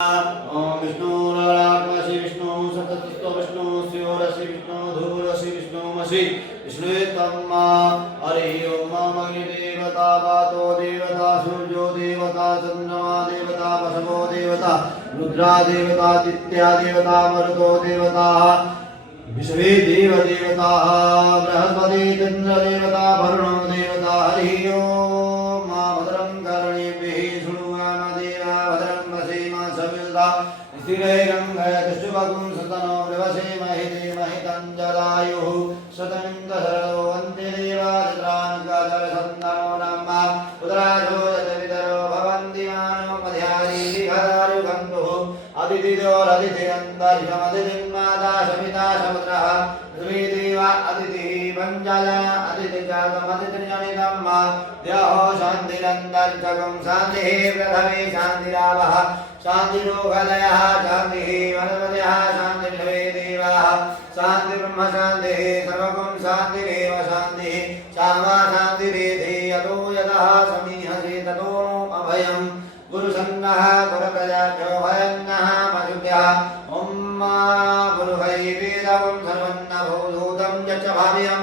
ओम विष्णुरात्मसि विष्णु सततस्तो विष्णु स्योरसि विष्णु धूरसि विष्णुमसि विष्णुवे तम्मा हरि ओम अग्निदेवता वातो देवता सूर्यो देवता चंद्रमा देवता वसवो देवता रुद्रा देवता आदित्या देवता मरुतो देवता विश्वे देव देवता बृहस्पति चंद्र देवता वरुणो देवता हरि ओम भद्रं कर्णेभिः शृणुयाम देवा भद्रं वसेम सविता स्थिरैरङ्गयतिष्ठुभगुं सतनो विवसेमहि धीमहि तञ्जलायुः शतमिन्दशरदो वन्ति देवा चित्रानुकाजलसन्दनो नमः उदराजो यतवितरो भवन्ति मानो मध्यारी विहदारुगन्तुः अदितिजोरदितिरन्तरिषमदितिन्माता समिता समुद्रः पृथ्वी देवा अदितिः पञ्चजना अदितिजातमदितिर्जनितम् द्यहो शान्तिरन्तर्जगं शान्तिः प्रथमे शान्तिरावः शान्तिरोगदयः शान्तिः वनस्पतयः शान्तिर्भवे देवाः शान्तिर्ब्रह्म शान्तिः सर्वगुं शान्तिरेव शान्तिः श्यामा शान्तिरेधे यतो यतः समीहसे ततो अभयम् गुरुसन्नः गुरुप्रजाभ्यो भयन्नः पशुभ्यः ॐ गुरुभै वेदं सर्वन्न भूतं यच्च भाव्यं